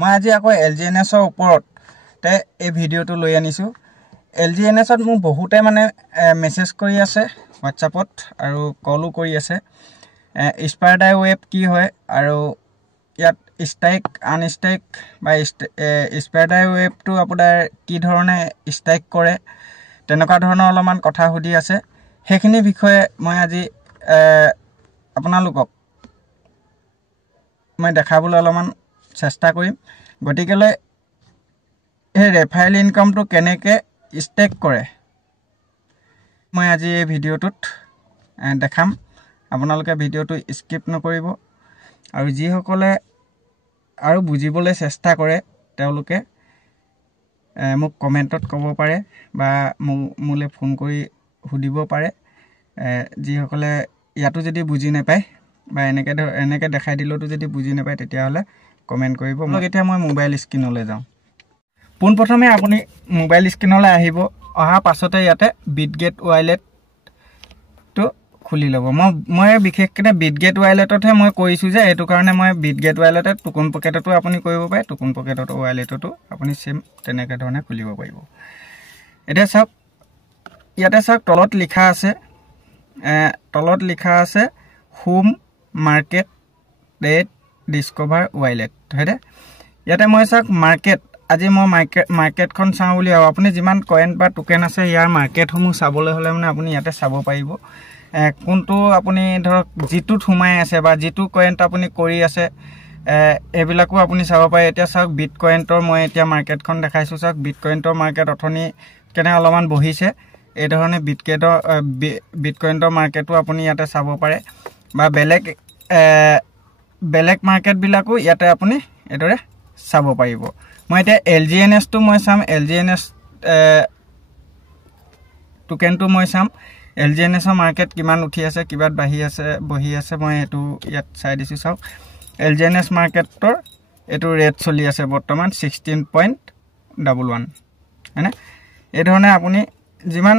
মই আজি আকৌ LGNS ওপৰতে এই ভিডিঅ'টো লৈ আনিছোঁ। LGNSত মোক বহুতে মানে মেছেজ কৰি আছে হোৱাটছআপত আৰু কলো কৰি আছে। স্পাইডাৰ ৱেব কি হয় আৰু ইয়াত ষ্ট্ৰাইক আনষ্ট্ৰাইক বা স্পাইডাৰ ৱেবটো আপোনাৰ কি ধৰণে ষ্ট্ৰাইক কৰে তেনেকুৱা ধৰণৰ অলপমান কথা সুধি আছে। সেইখিনি বিষয়ে মই আজি আপোনালোকক মই দেখাবলৈ অলপমান চেষ্টা কৰিম। গতিকেলৈ এই ৰেফাৰেল ইনকামটো কেনেকৈ ষ্ট্ৰেক কৰে মই আজি এই ভিডিঅ'টোত দেখাম। আপোনালোকে ভিডিঅ'টো স্কিপ নকৰিব আৰু যিসকলে আৰু বুজিবলৈ চেষ্টা কৰে তেওঁলোকে মোক কমেণ্টত ক'ব পাৰে বা মোলৈ ফোন কৰি সুধিব পাৰে। যিসকলে ইয়াতো যদি বুজি নাপায় বা এনেকৈ দেখাই দিলেতো যদি বুজি নাপায় তেতিয়াহ'লে কমেণ্ট কৰিব। এতিয়া মই মোবাইল স্ক্ৰীনলৈ যাওঁ। পোনপ্ৰথমে আপুনি মোবাইল স্ক্ৰীনলৈ আহিব। অহাৰ পাছতে ইয়াতে বিটগেট ৱালেটটো খুলি ল'ব। মই বিশেষকৈ বিটগেট ৱালেটতহে মই কৰিছোঁ যে সেইটো কাৰণে মই বিটগেট ৱালেটত টোকন পকেটতো আপুনি কৰিব পাৰে, টোকন পকেটত ৱালেটতো আপুনি চেম তেনেকৈ ধৰণে খুলিব পাৰিব। এতিয়া চাওক ইয়াতে চাওক তলত লিখা আছে home market rate Discover wallet হয়নে। ইয়াতে মই চাওক মাৰ্কেট আজি মই মাৰ্কেটখন চাওঁ বুলি ভাবোঁ। আপুনি যিমান কইন বা টোকেন আছে ইয়াৰ মাৰ্কেটসমূহ চাবলৈ হ'লে মানে আপুনি ইয়াতে চাব পাৰিব। কোনটো আপুনি ধৰক যিটোত সোমাই আছে বা যিটো কইণ্ট আপুনি কৰি আছে এইবিলাকো আপুনি চাব পাৰে। এতিয়া চাওক বিটকইণ্টৰ মই এতিয়া মাৰ্কেটখন দেখাইছোঁ। চাওক বিটকইণ্টৰ মাৰ্কেট অথনি কেনে অলপমান বহিছে। এই ধৰণে বিটকইণ্টৰ মাৰ্কেটো আপুনি ইয়াতে চাব পাৰে বা বেলেগ মাৰ্কেটবিলাকো ইয়াতে আপুনি এইদৰে চাব পাৰিব। মই এতিয়া LGNSটো মই চাম। LGNS টোকেনটো মই চাম। LGNSৰ মাৰ্কেট কিমান উঠি আছে, কিমান বহি আছে মই এইটো ইয়াত চাই দিছোঁ। চাওক LGNS মাৰ্কেটৰ এইটো ৰেট চলি আছে বৰ্তমান 16.11 হয়নে। এই ধৰণে আপুনি যিমান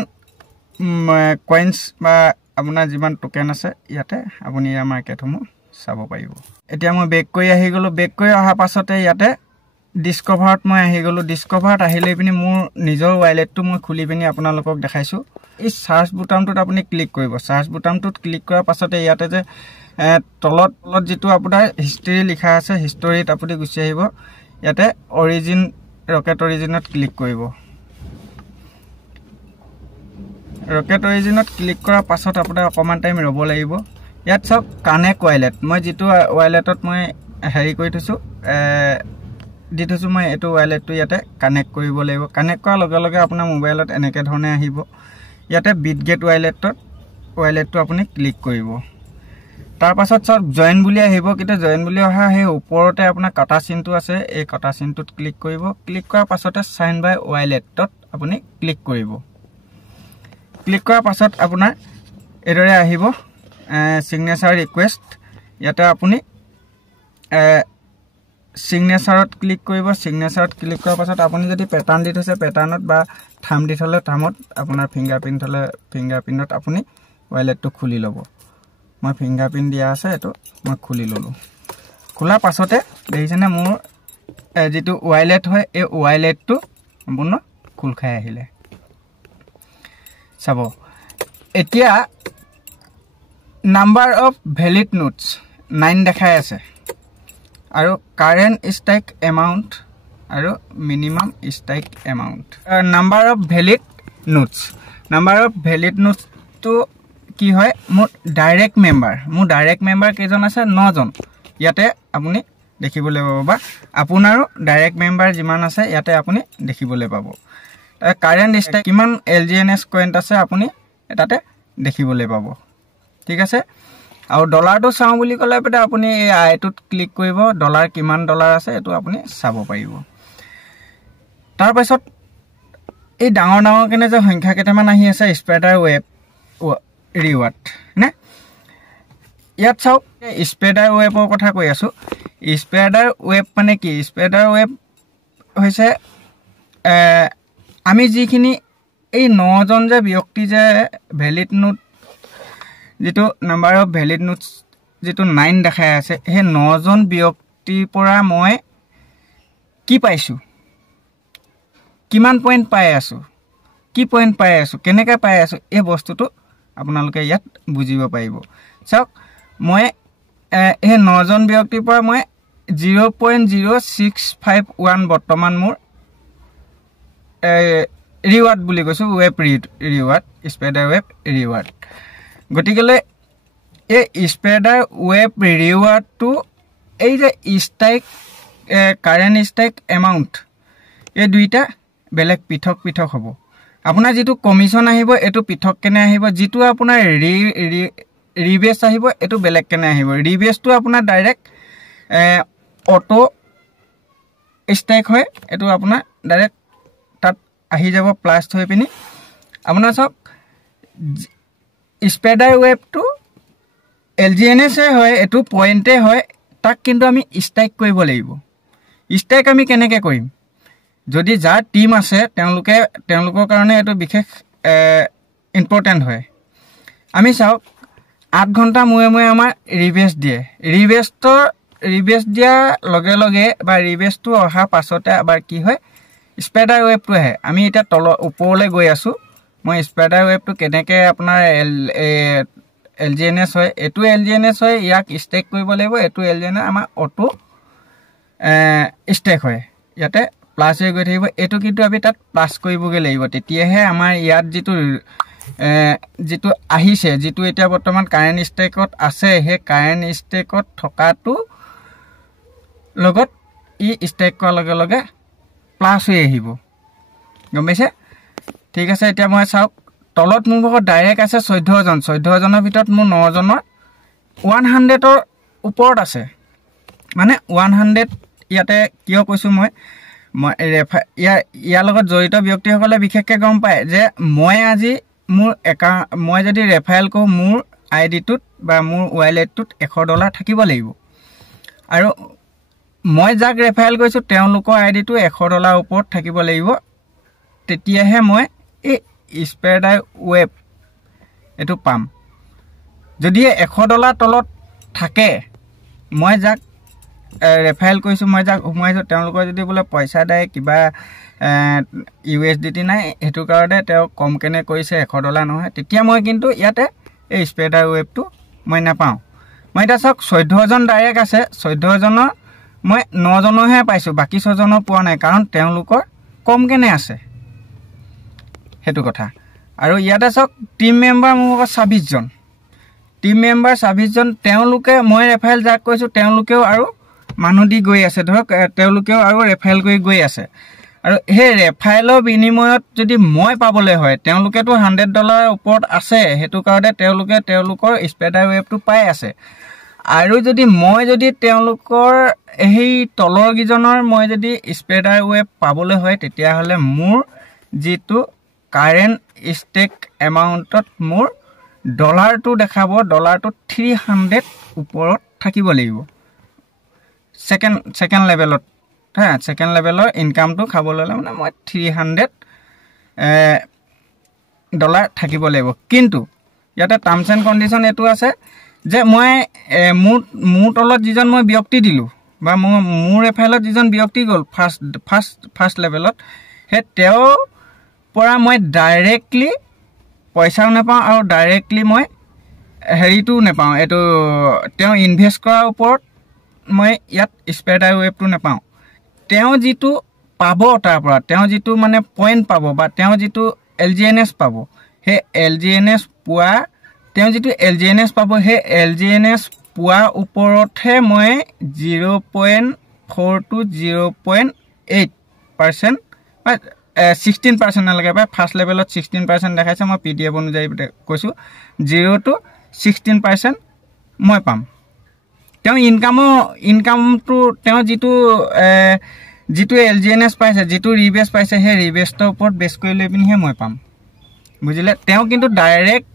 কইনছ বা আপোনাৰ যিমান টোকেন আছে ইয়াতে আপুনি ইয়াৰ মাৰ্কেটসমূহ চাব পাৰিব। এতিয়া মই বেক কৰি আহি গ'লোঁ। বেক কৰি অহাৰ পাছতে ইয়াতে ডিস্কভাৰত মই আহি গ'লোঁ। ডিস্কভাৰত আহি লৈ পিনি মোৰ নিজৰ ৱালেটটো মই খুলি পিনি আপোনালোকক দেখাইছোঁ। এই চাৰ্চ বুটামটোত আপুনি ক্লিক কৰিব। চাৰ্চ বুটামটোত ক্লিক কৰাৰ পাছতে ইয়াতে যে তলত যিটো আপোনাৰ হিষ্টৰী লিখা আছে হিষ্টৰীত আপুনি গুচি আহিব। ইয়াতে ৰকেট অৰিজিনত ক্লিক কৰিব। ৰকেট অৰিজিনত ক্লিক কৰাৰ পাছত আপোনাৰ অকণমান টাইম ৰ'ব লাগিব। ইয়াত চাওক কানেক্ট ৱালেট মই যিটো ৱালেটত মই হেৰি কৰি থৈছোঁ দি থৈছোঁ মই এইটো ৱালেটটো ইয়াতে কানেক্ট কৰিব লাগিব। কানেক্ট কৰাৰ লগে লগে আপোনাৰ মোবাইলত এনেকৈ ধৰণে আহিব। ইয়াতে বিটগেট ৱালেটটো আপুনি ক্লিক কৰিব। তাৰপাছত চাওক জইন বুলি আহিব। কিন্তু জইন বুলি অহা সেই ওপৰতে আপোনাৰ কটা চিনটো আছে। এই কটা চিনটোত ক্লিক কৰিব। ক্লিক কৰাৰ পাছতে চাইন বাই ৱালেটত আপুনি ক্লিক কৰিব। ক্লিক কৰাৰ পাছত আপোনাৰ এইদৰে আহিব ছিগনেচাৰ ৰিকুৱেষ্ট। ইয়াতে আপুনি ছিগনেচাৰত ক্লিক কৰিব। ছিগনেচাৰত ক্লিক কৰাৰ পাছত আপুনি যদি পেটাৰ্ণ দি থৈছে পেটাৰ্ণত বা থাম দি থ'লে থামত আপোনাৰ ফিংগাৰপ্ৰিণ্ট হ'লে ফিংগাৰপ্ৰিণ্টত আপুনি ৱালেটটো খুলি ল'ব। মই ফিংগাৰপ্ৰিণ্ট দিয়া আছে এইটো মই খুলি ল'লোঁ। খোলাৰ পাছতে দেখিছেনে মোৰ যিটো ৱালেট হয় এই ৱালেটটো সম্পূৰ্ণ খোল খাই আহিলে। চাব এতিয়া নাম্বাৰ অফ ভেলিড নোটছ 9 দেখাই আছে আৰু কাৰেণ্ট ষ্ট্ৰাইক এমাউণ্ট আৰু minimum strike amount. Number of valid নোটছটো কি হয় মোৰ ডাইৰেক্ট মেম্বাৰ কেইজন আছে 9জন ইয়াতে আপুনি দেখিবলৈ পাব বা আপোনাৰো ডাইৰেক্ট মেম্বাৰ যিমান আছে ইয়াতে আপুনি দেখিবলৈ পাব। কাৰেণ্ট ষ্ট্ৰাইক কিমান LGNS কইণ্ট আছে আপুনি তাতে দেখিবলৈ পাব। ঠিক আছে। আৰু ডলাৰটো চাওঁ বুলি ক'লে পেলাই আপুনি এই আইটোত ক্লিক কৰিব। ডলাৰ কিমান ডলাৰ আছে এইটো আপুনি চাব পাৰিব। তাৰপাছত এই ডাঙৰকৈ যে সংখ্যা কেইটামান আহি আছে স্প্ৰেডাৰ ৱেব ৰিৱাৰ্ড নে। ইয়াত চাওক স্প্ৰেডাৰ ৱেবৰ কথা কৈ আছোঁ। স্প্ৰেডাৰ ৱেব মানে কি? স্প্ৰেডাৰ ৱেব হৈছে আমি যিখিনি এই 9জন যে ব্যক্তি যে ভেলিড নোট যিটো নাম্বাৰ অফ ভেলিড নোটছ যিটো 9 দেখাই আছে সেই 9জন ব্যক্তিৰ পৰা মই কি পাইছোঁ, কিমান পইণ্ট পাই আছোঁ, কি পইণ্ট পাই আছোঁ, কেনেকৈ পাই আছোঁ, এই বস্তুটো আপোনালোকে ইয়াত বুজিব পাৰিব। চাওক মই এই 9জন ব্যক্তিৰ পৰা মই 0.0651 বৰ্তমান মোৰ ৰিৱাৰ্ড বুলি কৈছোঁ, web reward, spreader web reward. গতিকেলৈ এই স্প্ৰেডাৰ ৱেব ৰিৱাৰ্ডটো এই যে ষ্ট্ৰাইক কাৰেণ্ট ষ্ট্ৰাইক এমাউণ্ট এই দুইটা বেলেগ পৃথক পৃথক হ'ব। আপোনাৰ যিটো কমিশ্যন আহিব এইটো পৃথক কেনে আহিব, যিটো আপোনাৰ ৰিবেচ আহিব এইটো বেলেগ কেনে আহিব। ৰিবেচটো আপোনাৰ ডাইৰেক্ট অটো ষ্ট্ৰাইক হয়, এইটো আপোনাৰ ডাইৰেক্ট তাত আহি যাব প্লাছ হৈ পিনি। আপোনাৰ চাওক স্প্ৰেডাৰ ৱেবটো LGNS হয়, এইটো পইণ্টে হয়, তাক কিন্তু আমি ষ্ট্ৰাইক কৰিব লাগিব। ষ্ট্ৰাইক আমি কেনেকৈ কৰিম, যদি যাৰ টিম আছে তেওঁলোকৰ কাৰণে এইটো বিশেষ ইম্পৰ্টেণ্ট হয়। আমি চাওক 8 ঘণ্টা মূৰে মূৰে আমাৰ ৰিবেচ দিয়ে। ৰিবেচ দিয়াৰ লগে লগে বা ৰিবেচটো অহাৰ পাছতে আবাৰ কি হয়, স্প্ৰেডাৰ ৱেবটো আহে। আমি এতিয়া ওপৰলৈ গৈ আছোঁ। মই স্প্ৰেডাৰ ৱেবটো কেনেকৈ আপোনাৰ LGNS হয়, এইটো LGNS হয়, ইয়াক ষ্ট্ৰাইক কৰিব লাগিব। এইটো LGNS আমাৰ অটো ষ্ট্ৰাইক হয়, ইয়াতে প্লাছ হৈ গৈ থাকিব। এইটো কিন্তু আমি তাত প্লাছ কৰিবগৈ লাগিব, তেতিয়াহে আমাৰ ইয়াত যিটো আহিছে, যিটো এতিয়া বৰ্তমান কাৰেণ্ট ষ্ট্ৰাইকত আছে, সেই কাৰেণ্ট ষ্ট্ৰাইকত থকাটো লগত ই ষ্ট্ৰাইক কৰাৰ লগে লগে প্লাছ হৈ আহিব, গম পাইছে? ঠিক আছে, এতিয়া মই চাওক তলত মোৰ ভাগত ডাইৰেক্ট আছে 14জন। 14জনৰ ভিতৰত মোৰ 9জনৰ 100ৰ ওপৰত আছে। মানে 100 ইয়াতে কিয় কৈছোঁ মই ইয়াৰ লগত জড়িত ব্যক্তিসকলে বিশেষকৈ গম পায় যে মই আজি মই যদি ৰেফাৰেল কৰোঁ, মোৰ আইডিটোত বা মোৰ ৱালেটটোত $100 থাকিব লাগিব। আৰু মই যাক ৰেফাৰেল কৰিছোঁ তেওঁলোকৰ আইডিটো $100 ওপৰত থাকিব লাগিব, তেতিয়াহে মই এই স্প্ৰেডাৰ ৱেব এইটো পাম। যদি $100 তলত থাকে, মই যাক ৰেফাৰেল কৰিছোঁ, মই যাক সোমাইছোঁ, তেওঁলোকৰ যদি বোলে পইচা দিয়ে কিবা USDT নাই, সেইটো কাৰণে তেওঁ কম কেনে কৰিছে, $100 নহয়, তেতিয়া মই কিন্তু ইয়াতে এই স্প্ৰেডাৰ ৱেবটো মই নাপাওঁ। মই এতিয়া চাওক 14জন ডাইৰেক্ট আছে, 14জনৰ মই 9জনৰহে পাইছোঁ, বাকী 6জনৰ পোৱা নাই, কাৰণ তেওঁলোকৰ কম কেনে আছে, সেইটো কথা। আৰু ইয়াতে চাওক টিম মেম্বাৰ মোৰ 26জন, টিম মেম্বাৰ 26জন। তেওঁলোকে মই ৰেফাৰেল যাক কৈছোঁ তেওঁলোকেও আৰু মানুহ দি গৈ আছে, ধৰক তেওঁলোকেও আৰু ৰেফাৰেল কৰি গৈ আছে। আৰু সেই ৰেফাৰেলৰ বিনিময়ত যদি মই পাবলৈ হয়, তেওঁলোকেতো $100 ওপৰত আছে, সেইটো কাৰণে তেওঁলোকৰ স্প্ৰেডাৰ ৱেবটো পাই আছে। আৰু মই যদি তেওঁলোকৰ সেই তলৰ কেইজনৰ মই যদি স্প্ৰেডাৰ ৱেব পাবলৈ হয়, তেতিয়াহ'লে মোৰ যিটো কাৰেণ্ট ষ্টেক এমাউণ্টত মোৰ ডলাৰটো দেখাব, ডলাৰটো 300 ওপৰত থাকিব লাগিব ছেকেণ্ড লেভেলত। ছেকেণ্ড লেভেলৰ ইনকামটো খাবলৈ হ'লে মানে মই $300 থাকিব লাগিব। কিন্তু ইয়াতে টাৰ্মছ এণ্ড কণ্ডিশ্যন এইটো আছে যে মই মোৰ তলত যিজন মই ব্যক্তি দিলোঁ বা মোৰ ৰেফাৰেলত যিজন ব্যক্তি গ'ল ফাৰ্ষ্ট লেভেলত, সেই তেওঁৰ পৰা মই ডাইৰেক্টলি পইচাও নাপাওঁ আৰু ডাইৰেক্টলি মই হেৰিটোও নাপাওঁ, এইটো তেওঁ ইনভেষ্ট কৰাৰ ওপৰত মই ইয়াত স্প্ৰেডাৰ ৱেবটো নাপাওঁ। তেওঁ যিটো পাব তাৰ পৰা, তেওঁ যিটো মানে পইণ্ট পাব বা তেওঁ যিটো LGNS পাব, সেই LGNS পোৱা, তেওঁ যিটো LGNS পাব, সেই LGNS পোৱাৰ ওপৰতহে মই 0.4 to 0.8% বা 16% নালাগে, বা ফাৰ্ষ্ট লেভেলত 16% দেখাইছে, মই PDF অনুযায়ী কৈছোঁ 0 to 16% মই পাম। তেওঁ ইনকামটো তেওঁ যিটো LGNS পাইছে, যিটো ৰিবেচ পাইছে, সেই ৰিবেচটোৰ ওপৰত বেছ কৰি লৈ পিনিহে মই পাম, বুজিলে? তেওঁ কিন্তু ডাইৰেক্ট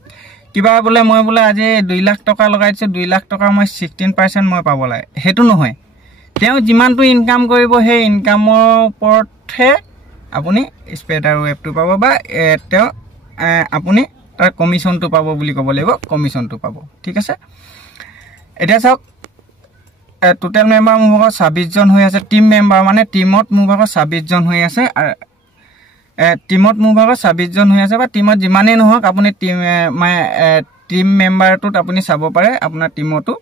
কিবা বোলে মই বোলে আজি 2 লাখ টকা লগাই দিছোঁ, 2 লাখ টকা মই 16% মই পাব লাগে, সেইটো নহয়। তেওঁ যিমানটো ইনকাম কৰিব, সেই ইনকামৰ ওপৰতহে আপুনি স্প্ৰেডাৰ ৱেবটো পাব, বা তেওঁ আপুনি তাৰ কমিশ্যনটো পাব বুলি ক'ব লাগিব, কমিশ্যনটো পাব। ঠিক আছে, এতিয়া চাওক টোটেল মেম্বাৰ মোৰ ভাগৰ 26 জন হৈ আছে টিম মেম্বাৰ মানে টিমত মোৰ ভাগৰ 26 জন হৈ আছে টিমত মোৰ ভাগৰ 26 জন হৈ আছে বা টিমত যিমানেই নহওক আপুনি টিম মেম্বাৰটোত আপুনি চাব পাৰে আপোনাৰ টিমতো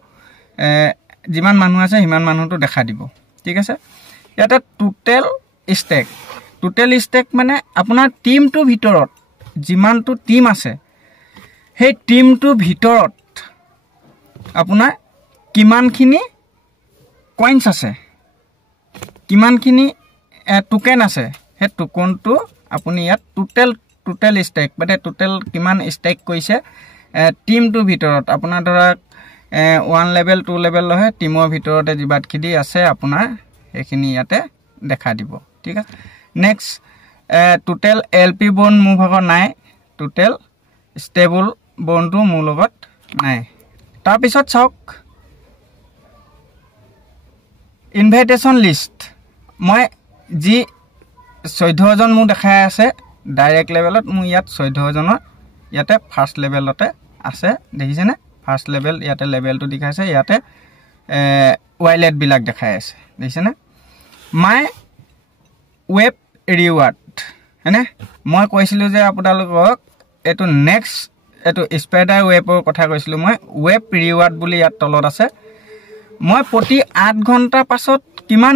যিমান মানুহ আছে সিমান মানুহটো দেখা দিব ঠিক আছে ইয়াতে টোটেল ষ্টেক মানে আপোনাৰ টিমটোৰ ভিতৰত যিমানটো টিম আছে সেই টিমটোৰ ভিতৰত আপোনাৰ কিমানখিনি কইন্স আছে কিমানখিনি টোকেন আছে সেই টোকনটো আপুনি ইয়াত টোটেল ষ্টেক মানে টোটেল কিমান ষ্টেক কৰিছে টিমটোৰ ভিতৰত আপোনাৰ ধৰক 1 লেভেল 2 লেভেল হয় টিমৰ ভিতৰতে যিবাতখিনি আছে আপোনাৰ এইখিনি ইয়াতে দেখা দিব ঠিক আছে নেক্সট টোটেল এলপি বন মোৰ ভাগৰ নাই টোটেল ষ্টেবল বনটো মোৰ লগত নাই তাৰ পিছত চাওক ইনভাইটেশন লিষ্ট মই যি 14 জন মোৰ দেখাই আছে ডাইৰেক্ট লেভেলত মোৰ ইয়াত 14 জনৰ ইয়াতে ফাৰ্স্ট লেভেলতে আছে দেখিছেনে ফাৰ্স্ট লেভেল ইয়াতে লেভেলটো দেখাইছে ইয়াতে ওয়াইলেট বিলাক দেখাই আছে দেখিছেনে মাই ৱেব ৰিৱাৰ্ড হয়নে মই কৈছিলো যে আপোনালোকক এটো নেক্সট এটো স্পাইডাৰ ৱেবৰ কথা কৈছিলো মই ৱেব ৰিৱাৰ্ড বুলি ইয়াত তলত আছে মই প্ৰতি 8 ঘণ্টা পাছত কিমান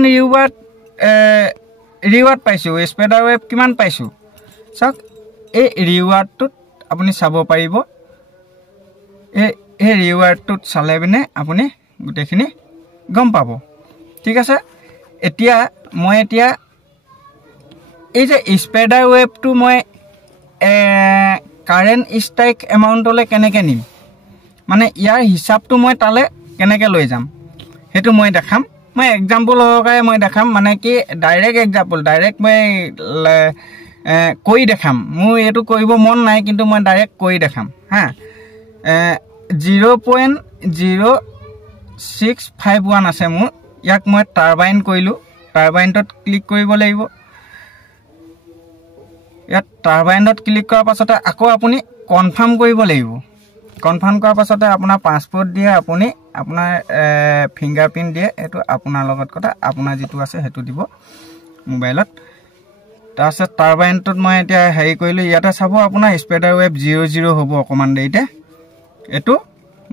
ৰিৱাৰ্ড পাইছো স্পাইডাৰ ৱেব কিমান পাইছো চাওক এই ৰিৱাৰ্ডটোত আপুনি চাব পাৰিব এই ৰিৱাৰ্ডটোত চালে বিনে আপুনি গুটেখিনি গম পাব ঠিক আছে এতিয়া মই এই যে স্পাইডাৰ ৱেবটো মই কাৰেন্ট স্ট্ৰাইক এমাউন্টলে কেনেকে নিম মানে ইয়াৰ হিসাবটো মই তালে কেনেকে লৈ যাম হেতু মই দেখাম মই এক্সাম্পল হকাৰে মই দেখাম মানে কি ডাইৰেক্ট এক্সাম্পল ডাইৰেক্ট মই কৈ দেখাম মোৰ এটো কৰিব মন নাই কিন্তু মই ডাইৰেক্ট কৈ দেখাম হা 0.0651 আছে মোৰ ইয়াক মই টাৰবাইন কৰিলো টাৰবাইনত ক্লিক কৰিব লাগিব ইয়াত টাৰবাইনত ক্লিক কৰাৰ পাছতে আকৌ আপুনি কনফাৰ্ম কৰিব লাগিব কনফাৰ্ম কৰাৰ পাছতে আপোনাৰ পাসপোৰ্ট দিয়ে আপুনি আপোনাৰ ফিংগাৰপ্ৰিন্ট দিয়ে এটো আপোনাৰ লগত কথা আপোনাৰ যেটো আছে হেতু দিব মোবাইলত তাৰছত টাৰবাইনটোত মই এতিয়া হেৰি কৰিলো ইয়াতে চাব আপোনাৰ স্পাইডাৰ ৱেব 00 হ'ব অকমান দেইতে এটো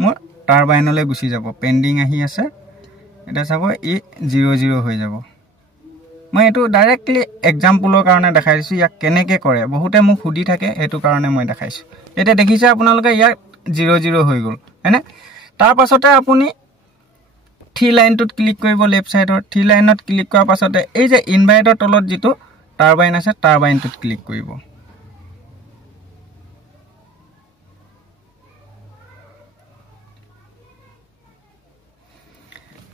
মোৰ টাৰবাইনলৈ গুছি যাব পেন্ডিং আহি আছে এটা চাব ই 00 হৈ যাব মই এটো ডাইৰেক্টলি এক্সাম্পলৰ কাৰণে দেখাইছো ইয়াক কেনেকে কৰে বহুতে মোক সুধি থাকে হেতু কাৰণে মই দেখাইছো এটা দেখিছে আপোনালোকে ইয়াক 00 হৈ গল হয়নে তাৰ পাছতে আপুনি থ্ৰি লাইনটোত ক্লিক কৰিব লেফট সাইডৰ থ্ৰি লাইনত ক্লিক কৰাৰ পাছতে এই যে ইনভাইটৰ তলত যেটো টাৰবাইন আছে টাৰবাইনটোত ক্লিক কৰিব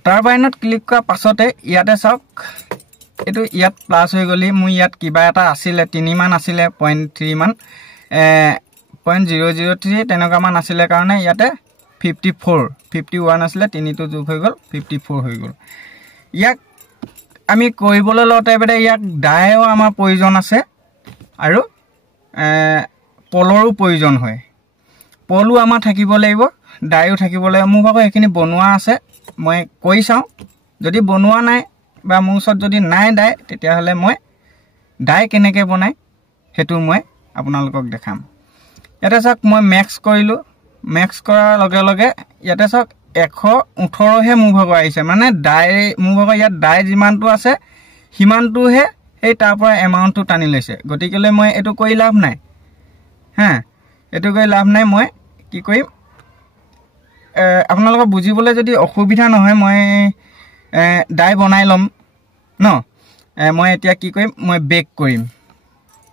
টাৰবাইনত ক্লিক কৰাৰ পাছতে ইয়াতে চাওক এটো ইয়াত প্লাস হৈ গলি মই ইয়াত কিবা এটা আছিল 3 মান আছিল 0.3 মান 0.003 তেনেকা মান আছিল কাৰণে ইয়াতে 51 আছিল 3 টো যোগ হৈ গল 54 হৈ গল ইয়াক আমি কৰিবলৈ লতে বেদে ইয়াক ডায়ও আমাৰ প্ৰয়োজন আছে আৰু পলৰো প্ৰয়োজন হয় পলু আমাৰ থাকিব লাগিব ডায়ও থাকিব লাগিব মোৰ ভাগৰ এখিনি বনোৱা আছে মই কৈ চাও যদি বনোৱা নাই বা মুছত যদি নাই ডাই তেতিয়া হলে মই ডাই কেনেকে বনাই হেতু মই আপোনালোকক দেখাম এটা চাক মই ম্যাক্স কৰিলো ম্যাক্স কৰাৰ লগে লগে ইয়াতে চাক 118 হে মোৰ ভাগৰ আহিছে মানে ডাই মোৰ ভাগৰ ইয়াত ডাই যিমানটো আছে হিমানটো হে এই তাৰ পৰা এমাউন্টটো টানি লৈছে গতিকেলৈ মই এটো কৈ লাভ নাই হা এটো কৈ লাভ নাই মই কি কৰিম আপোনালোকক বুজিবলৈ যদি অসুবিধা নহয় মই ডাই বনাই লম ন মই এতিয়া কি কৰিম মই বেক কৰিম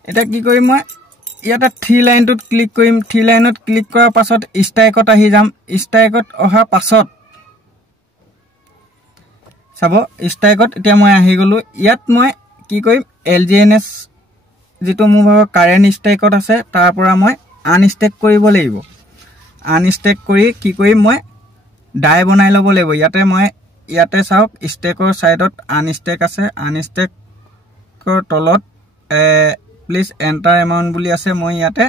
এটা কি কৰিম মই ইয়াতে থ্ৰি লাইনটোত ক্লিক কৰিম থ্ৰি লাইনত ক্লিক কৰাৰ পাছত ষ্ট্ৰাইকত আহি যাম ষ্ট্ৰাইকত অহা পাছত চাব ষ্ট্ৰাইকত এতিয়া মই আহি গলো ইয়াত মই কি কৰিম এলজিএনএস যেটো মোৰ ভাগৰ কাৰেন্ট ষ্ট্ৰাইকত আছে তাৰ পৰা মই আনষ্টেক কৰিব লাগিব আনষ্টেক কৰি কি কৰিম মই ডাই বনাই লব লাগিব ইয়াতে চাওক ষ্টেকৰ সাইডত আনষ্টেক আছে আনষ্টেকৰ তলত প্লিজ এন্টাৰ এমাউন্ট বুলি আছে মই ইয়াতে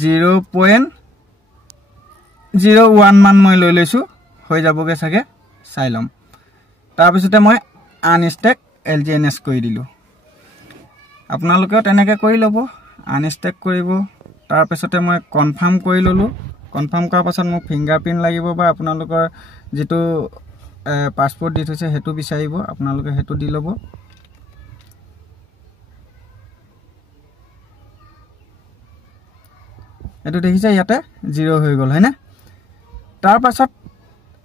0.01 মান মই লৈ লৈছো হৈ যাবগে সাগে চাই ল'ম তাৰপিছতে মই আনষ্টেক LGNS কৰি দিলোঁ আপোনালোকেও তেনেকৈ কৰি ল'ব আনষ্টেক কৰিব তাৰপিছতে মই কনফাৰ্ম কৰি ল'লোঁ কনফাৰ্ম কৰাৰ পাছত মোক ফিংগাৰপ্ৰিণ্ট লাগিব বা আপোনালোকৰ যেটো পাছপোৰ্ট দি থৈছে হেতু বিচাৰিব আপোনালোকে হেতু দি ল'ব এটো দেখিছে ইয়াতে 0 হৈ গ'ল হয়নে তাৰ পাছত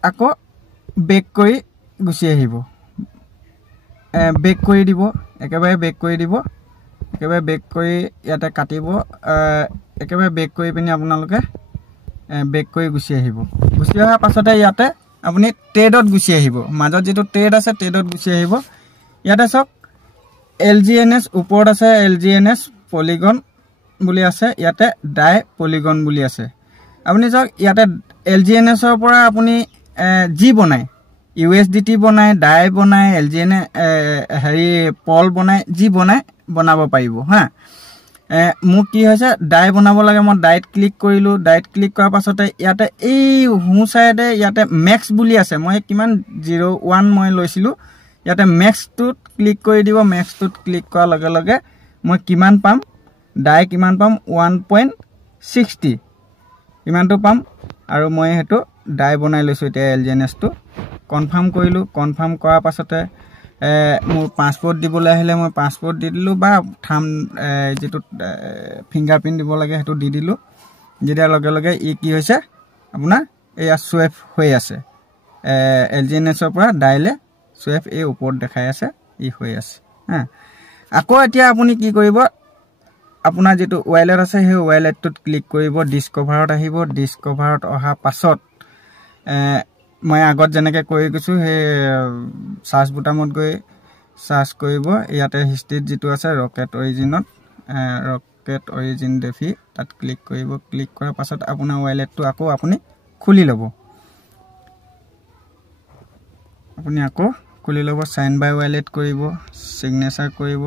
আকৌ বেক কৰি গুছি আহিব বেক কৰি দিব একেবাৰে বেক কৰি দিব একেবাৰে বেক কৰি ইয়াতে কাটিব একেবাৰে বেক কৰি পিনি আপোনালোকে বেক কৰি গুছি আহিব গুছি অহাৰ পাছতে ইয়াতে আপুনি ট্ৰেডত গুছি আহিব মাজত যেটো ট্ৰেড আছে ট্ৰেডত গুছি আহিব ইয়াতে সক LGNS ওপৰত আছে LGNS পলিগন বুলি আছে ইয়াতে ডাই পলিগন বুলি আছে আপুনি সক ইয়াতে LGNS ৰ পৰা আপুনি জি বনাই USDT বনাই ডাই বনাই LGNS হেৰি পল বনাই জি বনাব পাৰিব হা মোক কি হৈছে ডাই বনাব লাগে মই ডাইট ক্লিক কৰিলো ডাইট ক্লিক কৰাৰ পাছতে ইয়াতে এই হু সাইডে ইয়াতে ম্যাক্স বুলি আছে মই কিমান 01 মই লৈছিলো ইয়াতে ম্যাক্স টুত ক্লিক কৰি দিব ম্যাক্স টুত ক্লিক কৰাৰ লগে লগে মই কিমান পাম ডাই কিমান পাম 1.60 ইমানটো পাম আৰু মই হেতু ডাই বনাই লৈছো এতিয়া LGNS টো কনফাৰ্ম কৰিলো কনফাৰ্ম কৰাৰ পাছতে মোৰ পাছপোৰ্ট দিবলৈ আহিলে মই পাছপোৰ্ট দি দিলো বা থাম যেটো ফিংগাৰপ্ৰিন্ট দিব লাগে হেতু দি দিলো যেটা লগে লগে ই কি হৈছে আপোনাৰ এয়া সুইফট হৈ আছে LGNS ৰ পৰা ডাইলে সুইফট এই ওপৰত দেখাই আছে ই হৈ আছে হা আকৌ এতিয়া আপুনি কি কৰিব আপোনাৰ যেটো ওয়ালেট আছে হে ওয়ালেটটোত ক্লিক কৰিব ডিসকভাৰত আহিব ডিসকভাৰত অহা পাছত মই আগত জেনেকে কৰি গৈছো হে সাৰ্চ বুটামত গৈ সাৰ্চ কৰিব ইয়াতে হিষ্ট্ৰীত যেটো আছে ৰকেট অৰিজিন দেখি তাত ক্লিক কৰিব ক্লিক কৰাৰ পাছত আপোনাৰ ওয়ালেটটো আকৌ আপুনি খুলি ল'ব আপুনি আকৌ খুলি ল'ব সাইন বাই ওয়ালেট কৰিব সিগনেচাৰ কৰিব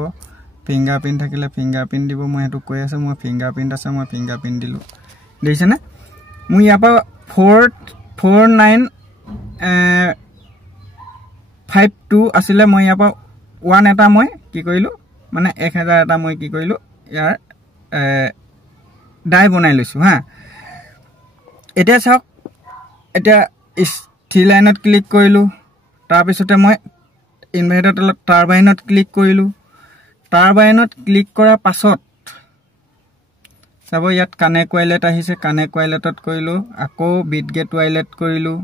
ফিংগাৰপ্ৰিন্ট থাকিলে ফিংগাৰপ্ৰিন্ট দিব মই হেতু কৈ আছে মই ফিংগাৰপ্ৰিন্ট আছে মই ফিংগাৰপ্ৰিন্ট দিলো দেখিছে না মই ইয়াৰ পৰা 4952 আছিলে মই ইয়াৰ পৰা 1 এটা মই কি কৰিলো মানে 1000 এটা মই কি কৰিলো ইয়াৰ ডাই বনাই লৈছো হা এতিয়া চাওক এতিয়া থ্ৰী লাইনত ক্লিক কৰিলো তাৰ পিছতে মই ইনভাৰ্টাৰ টাৰবাইনত ক্লিক কৰিলো টাৰবাইনত ক্লিক কৰাৰ পাছত চাব ইয়াত কানেক্ট ওয়ালেট আহিছে কানেক্ট ওয়ালেটত কৰিলো আকৌ বিটগেট ওয়ালেট কৰিলো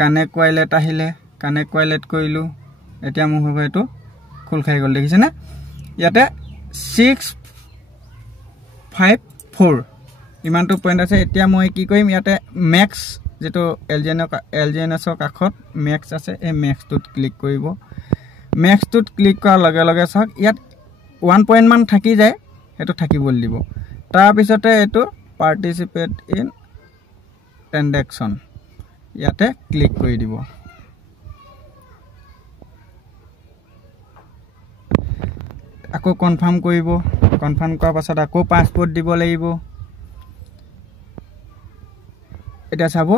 কানেক্ট ওয়ালেট আহিলে কানেক্ট ওয়ালেট কৰিলো এতিয়া মোৰ হয়তো খুল খাই গল দেখিছে না ইয়াতে 654 ইমানটো পইণ্ট আছে এতিয়া মই কি কৰিম ইয়াতে ম্যাক্স যেটো LGNS ৰ কাখত ম্যাক্স আছে এই ম্যাক্সটোত ক্লিক কৰিব ম্যাক্সটোত ক্লিক কৰাৰ লগে লগে চাওক ইয়াত 1 পইণ্ট মান থাকি যায় হেতু থাকিব দিব তাৰ পিছতে এটো পাৰ্টিসিপেট ইন ট্ৰানজাকচন ইয়াতে ক্লিক কৰি দিব আকৌ কনফাৰ্ম কৰিব কনফাৰ্ম কৰাৰ পাছত আকৌ পাছপোৰ্ট দিব লাগিব এটা চাব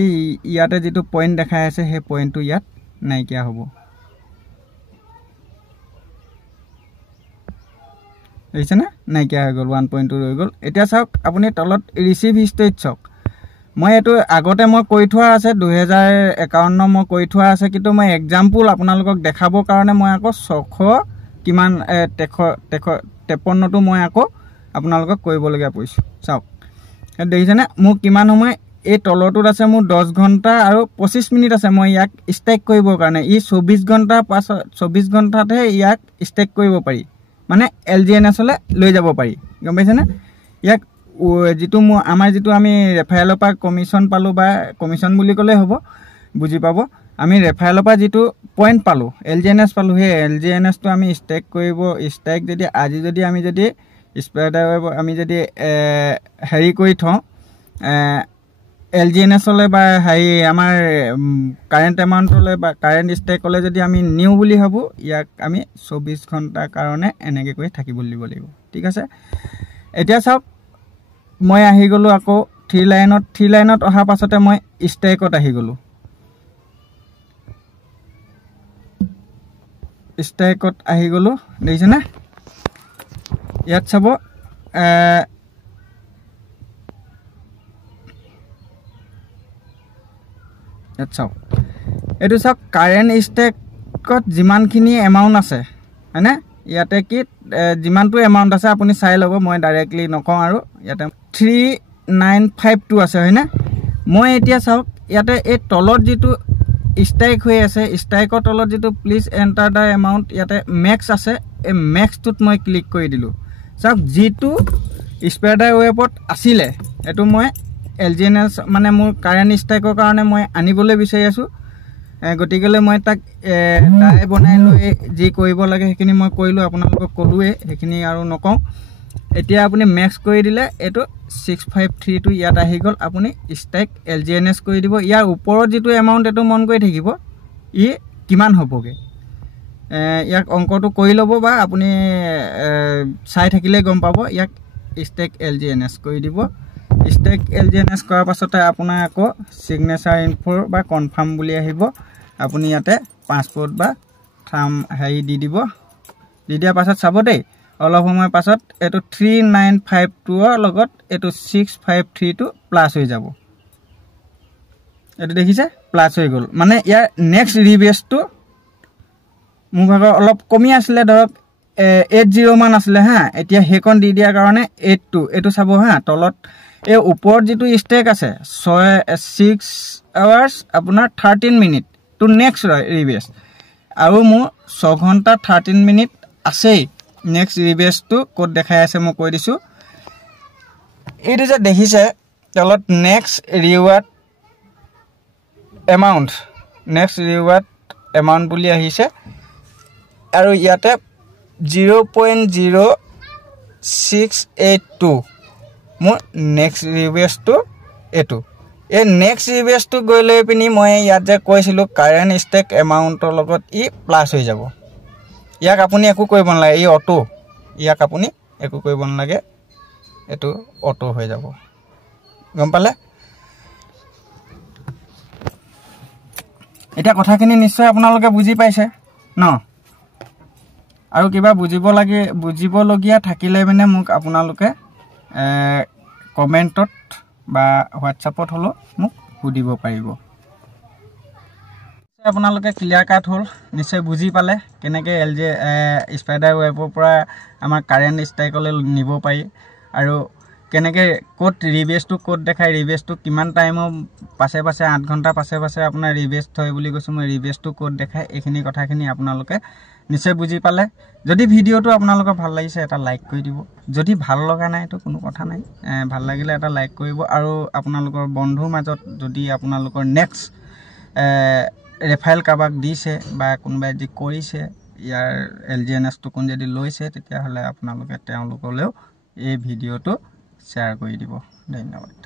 এই ইয়াতে যেটো পইণ্ট দেখাই আছে হে পইণ্টটো ইয়াত নাইকিয়া হ'ব এইছে না নাইকিয়া হৈ গ'ল 1.2 হৈ গ'ল এতিয়া চাওক আপুনি তলত ৰিসিভ হিষ্টৰীত চাওক মই এটো আগতে মই কৈ থোৱা আছে 2051 মই কৈ থোৱা আছে কিন্তু মই এক্সাম্পল আপোনালোকক দেখাবৰ কাৰণে মই আকৌ 600 কিমান 53 টো মই আকৌ আপোনালোকক কৰিব লগা পইছো চাওক দেখিছে না মোক কিমান সময় এই তলটোত আছে মোৰ 10 ঘন্টা আৰু 25 মিনিট আছে মই ইয়াক ষ্টেক কৰিবৰ কাৰণে ই 24 ঘন্টা পাছ 24 ঘন্টাতে ইয়াক ষ্টেক কৰিব পাৰি মানে LGNS লৈ লৈ যাব পাৰি গম পাইছে না ইয়াক যেটো আমাৰ যেটো আমি ৰেফাৰেলৰ পৰা কমিশন পালো বা কমিশন বুলি কলে হ'ব বুজি পাব আমি ৰেফাৰেলৰ পৰা যেটো পইণ্ট পালো LGNS পালো হে LGNS টো আমি ষ্টেক কৰিব ষ্টেক যদি আজি যদি আমি যদি স্প্ৰেডাৰ আমি যদি হেৰি কৰি থওঁ LGNS লৈ বা হাই আমাৰ কারেন্ট এমাউন্ট লৈ বা কারেন্ট ষ্টেক লৈ যদি আমি নিউ বুলি ভাবো ইয়াক আমি 24 ঘন্টা কাৰণে এনেকে কৰি থাকিব লাগিব ঠিক আছে এতিয়া চাওক মই আহি গলো আকৌ থ্ৰী লাইনত অহাৰ পাছতে মই ষ্টেকত আহি গ'লোঁ দেখিছেনে ইয়াত চাব চাওক এইটো চাওক কাৰেণ্ট ষ্টেকত যিমানখিনি এমাউণ্ট আছে হয়নে ইয়াতে কি যিমানটো এমাউণ্ট আছে আপুনি চাই ল'ব মই ডাইৰেক্টলি নকওঁ আৰু ইয়াতে 3952 আছে হয়নে মই এতিয়া চাওক ইয়াতে এই তলত যিটো ষ্টাইক হৈ আছে ষ্টাইকৰ তলত যিটো প্লিজ এণ্টাৰ দ্য এমাউণ্ট ইয়াতে মেক্স আছে এই মেক্সটোত মই ক্লিক কৰি দিলোঁ চাওক যিটো স্পাইডাৰ ৱেবত আছিলে এইটো মই LGNS মানে মোৰ কাৰেণ্ট ষ্টাইকৰ কাৰণে মই আনিবলৈ বিচাৰি আছোঁ গতিকেলৈ মই তাক তাই বনাই লৈ যি কৰিব লাগে সেইখিনি মই কৰিলোঁ আপোনালোকক ক'লোৱে সেইখিনি আৰু নকওঁ এতিয়া আপুনি মেক্স কৰি দিলে এইটো 653 টো ইয়াত আহি গ'ল আপুনি ষ্টাইক LGNS কৰি দিব ইয়াৰ ওপৰত যিটো এমাউণ্ট এইটো মন কৰি থাকিব ই কিমান হ'বগে ইয়াক অংকটো কৰি ল'ব বা আপুনি চাই থাকিলে গম পাব ইয়াক ষ্টাইক LGNS কৰি দিব ষ্টাইক LGNS কৰাৰ পাছতে আপোনাৰ আকৌ সিগনেচাৰ ইনফো বা কনফাৰ্ম বুলি আহিব আপুনি ইয়াতে পাছপোৰ্ট বা থাম হেৰি দি দিয়াৰ পাছত চাব দেই অলপ সময় পাছত এইটো 3952 ৰ লগত এইটো 653 টো প্লাস হৈ যাব এইটো দেখিছে প্লাস হৈ গ'ল মানে ইয়াৰ নেক্সট ৰিবেছটো মোৰ ভাগৰ অলপ কমি আছিলে ধৰক 80 মান আছিলে হা এতিয়া হেকন দি দিয়াৰ কাৰণে 82 এইটো চাব হা তলত এই ওপৰত যিটো ষ্টেক আছে 6 আৱাৰ্স আপোনাৰ 13 মিনিট টু নেক্সট ৰিবেছ আৰু মোৰ 6 ঘণ্টা 13 মিনিট আছে নেক্সট ৰিবেছটো কোড দেখাই আছে মই কৈ দিছো এইটো যে দেখিছে তলত নেক্সট ৰিৱাৰ্ড এমাউণ্ট বুলি আহিছে আৰু ইয়াতে 0.0682 মোৰ নেক্সট ৰিবেছটো এটো এই নেক্সট ৰিবেছটো গৈ লৈ পিনি মই ইয়াত যে কৈছিলো কাৰেণ্ট ষ্টেক এমাউণ্টৰ লগত ই প্লাস হৈ যাব ইয়াক আপুনি একো কৰিব নালাগে এই অটো ইয়াক আপুনি একো কৰিব নালাগে এটো অটো হৈ যাব গম পালে এটা কথাখিনি নিশ্চয় আপোনালোকে বুজি পাইছে ন আৰু কিবা বুজিবলগীয়া থাকিলে মানে মোক আপোনালোকে কমেন্টত বা হোৱাটছআপত হলো মোক সুধিব পাৰিব আপোনালোকে ক্লিয়াৰ কাট হল নিশ্চয় বুজি পালে কেনেকৈ স্পাইডাৰ ৱেবৰ পৰা আমাৰ কাৰেণ্ট ষ্টাইকলৈ নিব পাৰি আৰু কেনেকৈ কোড ৰিবেছটো কোড দেখাই ৰিবেছটো কিমান টাইমৰ পাছে 8 ঘণ্টা পাছে আপোনাৰ ৰিবেছ থয় বুলি কৈছো মই ৰিবেছটো কোড দেখাই এইখিনি কথাখিনি আপোনালোকে নিশ্চয় বুজি পালে যদি ভিডিওটো আপোনালোকৰ ভাল লাগিছে এটা লাইক কৰি দিব যদি ভাল লগা নাই তো কোনো কথা নাই ভাল লাগিলে এটা লাইক কৰিব আৰু আপোনালোকৰ বন্ধুৰ মাজত যদি আপোনালোকৰ নেক্সট ৰেফাইল কাবাক দিছে বা কোনোবাই যি কৰিছে ইয়াৰ LGNS টো কোন যদি লৈছে তেতিয়া হলে আপোনালোকে তেওঁলোকলৈও এই ভিডিওটো শ্বেয়াৰ কৰি দিব ধন্যবাদ